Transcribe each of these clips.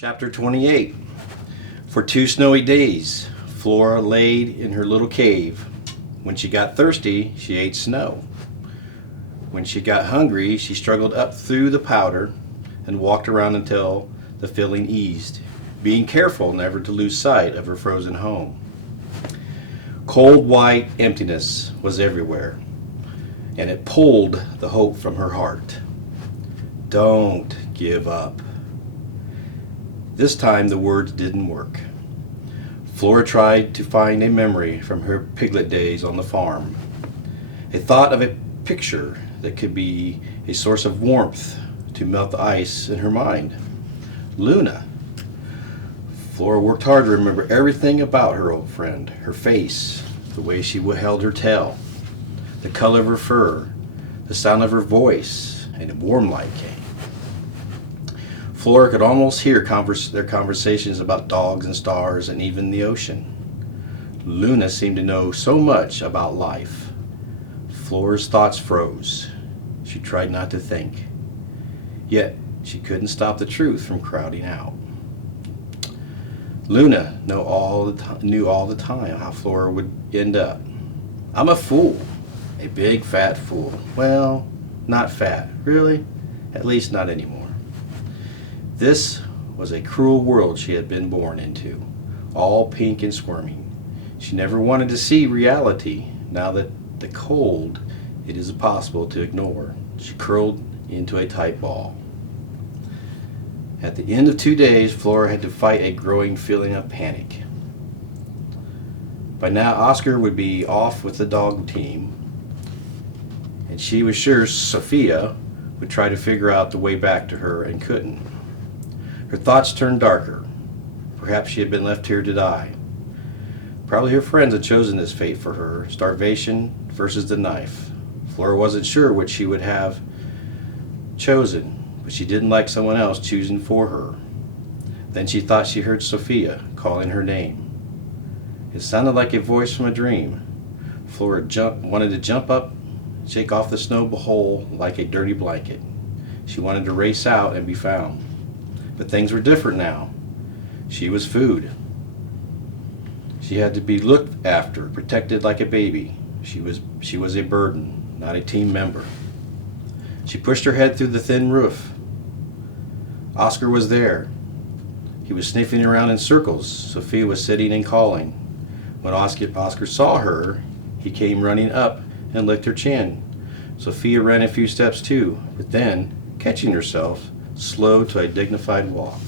Chapter 28. For 2 snowy days, Flora laid in her little cave. When she got thirsty, she ate snow. When she got hungry, she struggled up through the powder and walked around until the feeling eased, being careful never to lose sight of her frozen home. Cold white emptiness was everywhere, and it pulled the hope from her heart. Don't give up. This time the words didn't work. Flora tried to find a memory from her piglet days on the farm. A thought of a picture that could be a source of warmth to melt the ice in her mind. Luna. Flora worked hard to remember everything about her old friend. Her face, the way she held her tail, the color of her fur, the sound of her voice, and a warm light came. Flora could almost hear their conversations about dogs and stars and even the ocean. Luna seemed to know so much about life. Flora's thoughts froze. She tried not to think. Yet, she couldn't stop the truth from crowding out. Luna knew all the time how Flora would end up. I'm a fool. A big fat fool. Well, not fat. Really? At least not anymore. This was a cruel world she had been born into, all pink and squirming. She never wanted to see reality. Now that the cold it is impossible to ignore, she curled into a tight ball. At the end of 2 days, Flora had to fight a growing feeling of panic. By now, Oscar would be off with the dog team, and she was sure Sophia would try to figure out the way back to her and couldn't. Her thoughts turned darker. Perhaps she had been left here to die. Probably her friends had chosen this fate for her, starvation versus the knife. Flora wasn't sure what she would have chosen, but she didn't like someone else choosing for her. Then she thought she heard Sophia calling her name. It sounded like a voice from a dream. Flora wanted to jump up, shake off the snow hole like a dirty blanket. She wanted to race out and be found. But things were different now. She was food. She had to be looked after, protected like a baby. She was a burden, not a team member. She pushed her head through the thin roof. Oscar was there. He was sniffing around in circles. Sophia was sitting and calling. When Oscar saw her, he came running up and licked her chin. Sophia ran a few steps too, but then, catching herself, slowed to a dignified walk.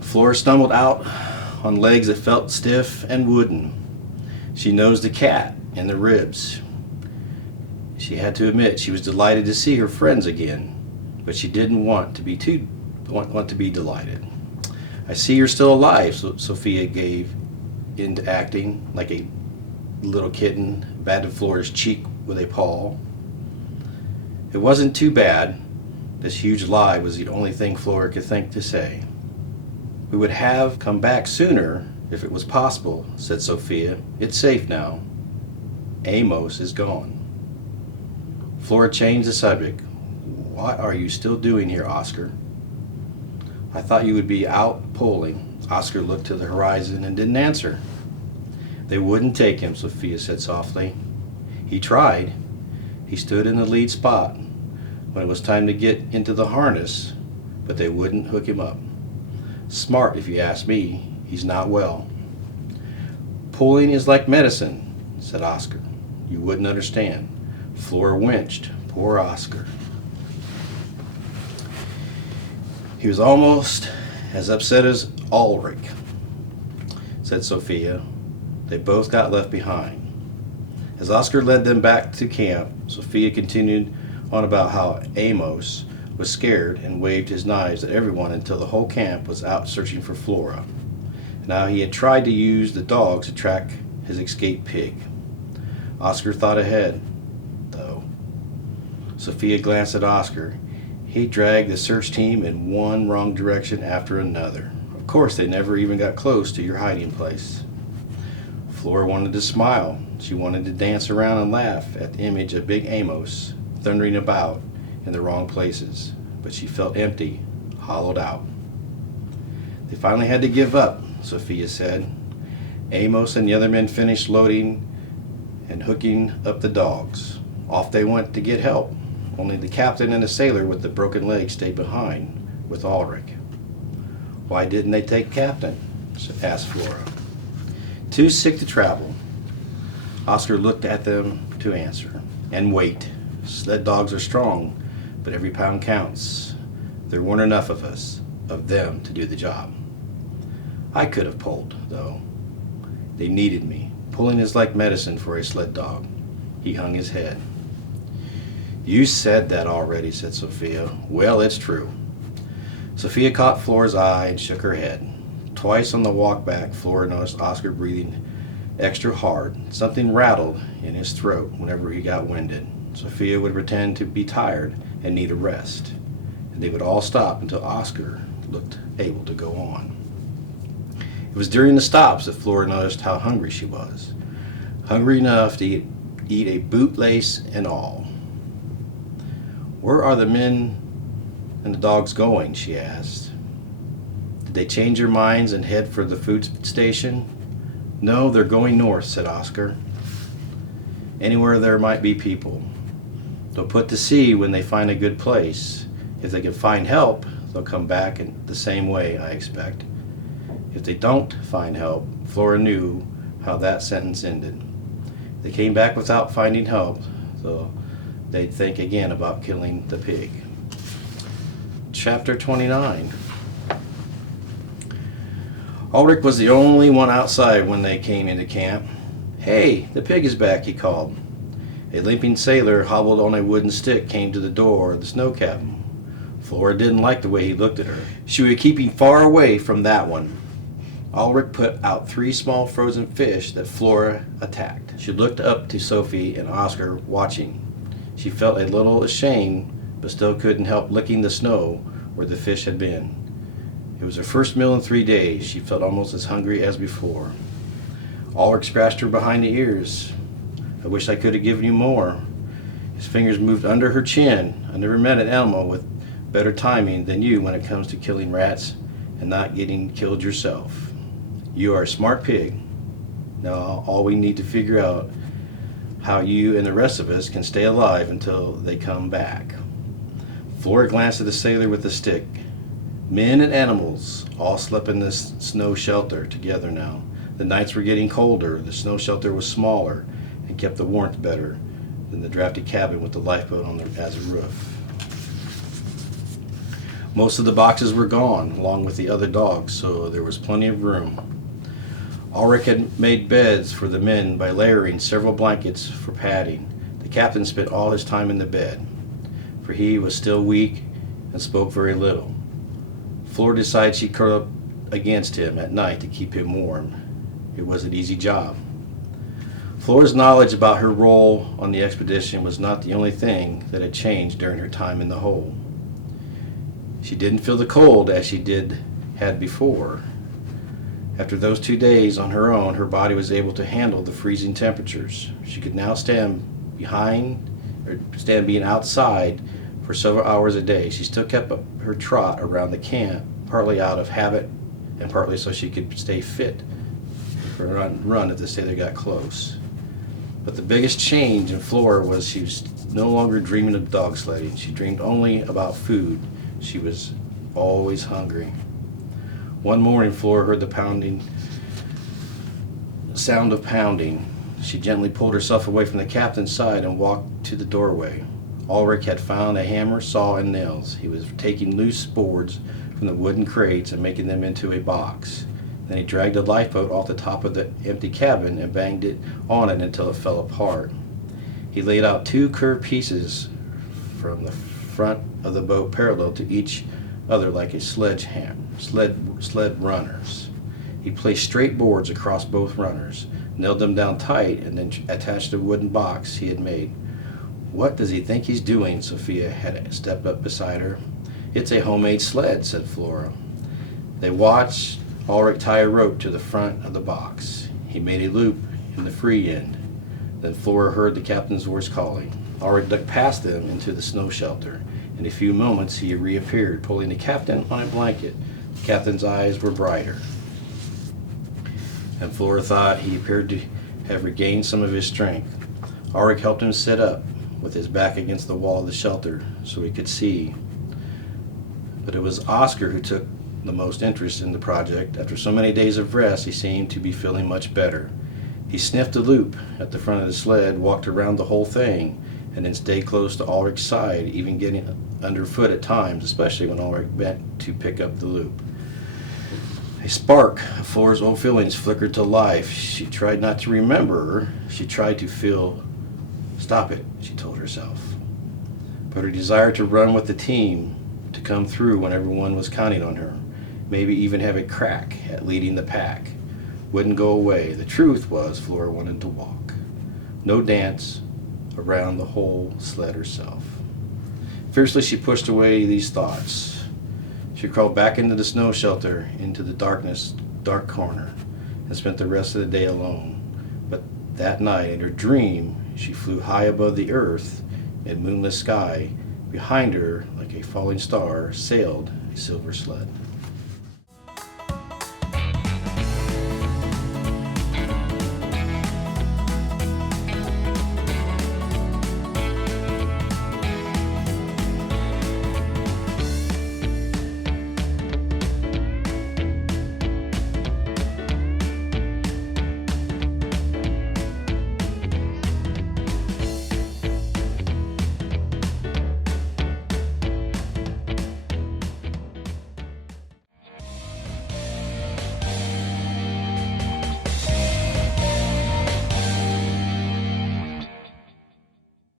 Flora stumbled out on legs that felt stiff and wooden. She nosed the cat in the ribs. She had to admit she was delighted to see her friends again, but she didn't want to be delighted. I see you're still alive, Sophia gave into acting like a little kitten, batted Flora's cheek with a paw. It wasn't too bad. This huge lie was the only thing Flora could think to say. We would have come back sooner if it was possible, said Sophia. It's safe now. Amos is gone. Flora changed the subject. What are you still doing here, Oscar? I thought you would be out pulling. Oscar looked to the horizon and didn't answer. They wouldn't take him, Sophia said softly. He tried. He stood in the lead spot when it was time to get into the harness, but they wouldn't hook him up. Smart, if you ask me. He's not well. Pulling is like medicine, said Oscar. You wouldn't understand. Flora winced. Poor Oscar. He was almost as upset as Ulrich, said Sophia. They both got left behind. As Oscar led them back to camp, Sophia continued on about how Amos was scared and waved his knives at everyone until the whole camp was out searching for Flora, and how he had tried to use the dogs to track his escaped pig. Oscar thought ahead, though. Sophia glanced at Oscar. He dragged the search team in one wrong direction after another. Of course, they never even got close to your hiding place. Flora wanted to smile. She wanted to dance around and laugh at the image of Big Amos thundering about in the wrong places. but she felt empty, hollowed out. They finally had to give up, Sophia said. Amos and the other men finished loading and hooking up the dogs. Off they went to get help. Only the captain and the sailor with the broken leg stayed behind with Ulrich. Why didn't they take Captain? Asked Flora. Too sick to travel. Oscar looked at them to answer. And wait. Sled dogs are strong, but every pound counts. There weren't enough of them to do the job. I could have pulled, though. They needed me. Pulling is like medicine for a sled dog. He hung his head. You said that already, said Sophia. Well, it's true. Sophia caught Flora's eye and shook her head. Twice on the walk back, Flora noticed Oscar breathing extra hard. Something rattled in his throat whenever he got winded. Sophia would pretend to be tired and need a rest, and they would all stop until Oscar looked able to go on. It was during the stops that Flora noticed how hungry she was. Hungry enough to eat a bootlace and all. Where are the men and the dogs going? She asked. Did they change their minds and head for the food station? No, they're going north, said Oscar. Anywhere there might be people. They'll put to sea when they find a good place. If they can find help, they'll come back in the same way, I expect. If they don't find help, Flora knew how that sentence ended. If they came back without finding help, so they'd think again about killing the pig. Chapter 29. Ulrich was the only one outside when they came into camp. Hey, the pig is back, he called. A limping sailor hobbled on a wooden stick came to the door of the snow cabin. Flora didn't like the way he looked at her. She was keeping far away from that one. Ulrich put out 3 small frozen fish that Flora attacked. She looked up to Sophie and Oscar watching. She felt a little ashamed, but still couldn't help licking the snow where the fish had been. It was her first meal in 3 days. She felt almost as hungry as before. Ulrich scratched her behind the ears. I wish I could have given you more. His fingers moved under her chin. I never met an animal with better timing than you when it comes to killing rats and not getting killed yourself. You are a smart pig. Now all we need to figure out how you and the rest of us can stay alive until they come back. Flora glanced at the sailor with the stick. Men and animals all slept in this snow shelter together now. The nights were getting colder. The snow shelter was smaller and kept the warmth better than the drafty cabin with the lifeboat on as a roof. Most of the boxes were gone, along with the other dogs, so there was plenty of room. Ulrich had made beds for the men by layering several blankets for padding. The captain spent all his time in the bed, for he was still weak and spoke very little. Flora decided she'd curl up against him at night to keep him warm. It was an easy job. Flora's knowledge about her role on the expedition was not the only thing that had changed during her time in the hole. She didn't feel the cold as she had before. After those 2 days on her own, her body was able to handle the freezing temperatures. She could now stand being outside for several hours a day. She still kept up her trot around the camp, partly out of habit and partly so she could stay fit for a run if the sailor got close. But the biggest change in Flora was she was no longer dreaming of dog sledding. She dreamed only about food. She was always hungry. One morning, Flora heard the sound of pounding. She gently pulled herself away from the captain's side and walked to the doorway. Ulrich had found a hammer, saw, and nails. He was taking loose boards from the wooden crates and making them into a box. Then he dragged the lifeboat off the top of the empty cabin and banged it on it until it fell apart. He laid out 2 curved pieces from the front of the boat parallel to each other like a sled runners. He placed straight boards across both runners, nailed them down tight, and then attached a wooden box he had made. What does he think he's doing? Sophia had stepped up beside her. It's a homemade sled, said Flora. They watched Ulrich tie a rope to the front of the box. He made a loop in the free end. Then Flora heard the captain's voice calling. Ulrich ducked past them into the snow shelter In a few moments he reappeared, pulling the captain on a blanket. The captain's eyes were brighter, and Flora thought he appeared to have regained some of his strength. Ulrich helped him sit up with his back against the wall of the shelter so he could see. But it was Oscar who took the most interest in the project. After so many days of rest, he seemed to be feeling much better. He sniffed a loop at the front of the sled, walked around the whole thing, and then stayed close to Ulrich's side, even getting underfoot at times, especially when Ulrich bent to pick up the loop. A spark of Flora's old feelings flickered to life. She tried not to remember. She tried to feel. Stop it, she told herself. But her desire to run with the team, to come through when everyone was counting on her, maybe even have a crack at leading the pack, wouldn't go away. The truth was Flora wanted to walk. No dance around the whole sled herself. Fiercely she pushed away these thoughts. She crawled back into the snow shelter, into the dark corner, and spent the rest of the day alone. But that night, in her dream, she flew high above the earth in moonless sky. Behind her, like a falling star, sailed a silver sled.